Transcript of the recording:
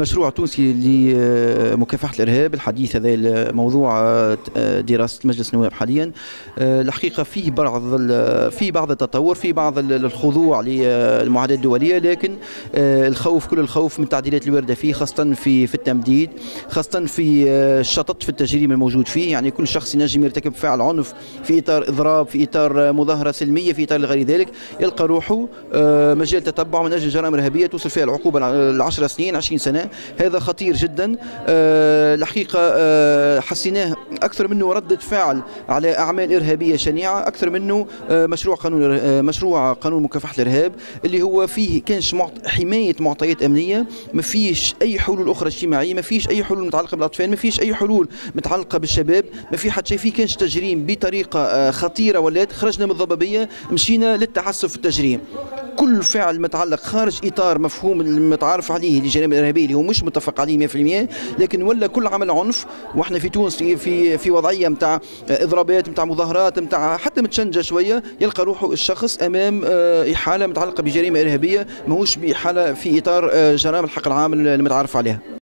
المشروع التونسي لمكافحة الإرهاب الحديث، هذا الموضوع دراسة مجلس النواب حاليا. الحقيقة فيه بعض التطور، في بعض الخضوع للمعاهدات الدولية، لكن الخوف، كل الخوف من التعديلات الواردة فيه، خاصة في التمديد، خاصة في الشطط، في التجريم الموجود فيه. يعني كل شخص ينجم يرتكب فعل عنف في إطار إضراب، في إطار مظاهرة سلمية، في إطار غير ذلك، يلقى روحه مجال تتبع من أجل جرائم إرهابية توصل فيها العقوبة 10 سنين 20 سنة. هذا خطير جدا. الحقيقة حسيناه أكثر منه ردة فعل على أعمال إرهابية شنيعة، أكثر منه مشروع قانون مكافحة الإرهاب اللي هو فيه كانش حماية معطيات أمنية، ما فيش أي حلول أخرى اجتماعية، ما فيش أي حلول متعلقة بالأطفال، ما فيش أي حلول متعلقة بالشباب، ما في حتى شيء. فيه كانش تجريم بطريقة خطيرة، ولات خرجنا من الضبابية مشينا للتعسف في التجريم. كل فعل متعلق خارج اطار مفهوم المتعارف عليه للجرائم الارهابيه اللي هو مش متفق عليه 100%، لكن ولا كل عمل عنف. واحنا في تونس في وضعيه نتاع اضرابات، نتاع مظاهرات، نتاع حتى متشنجه شويه، يلقى روحه الشخص امام حاله متعلقه بجريمه ارهابيه، ماهوش بحاله في اطار جرائم الحق العام المتعارف عليها.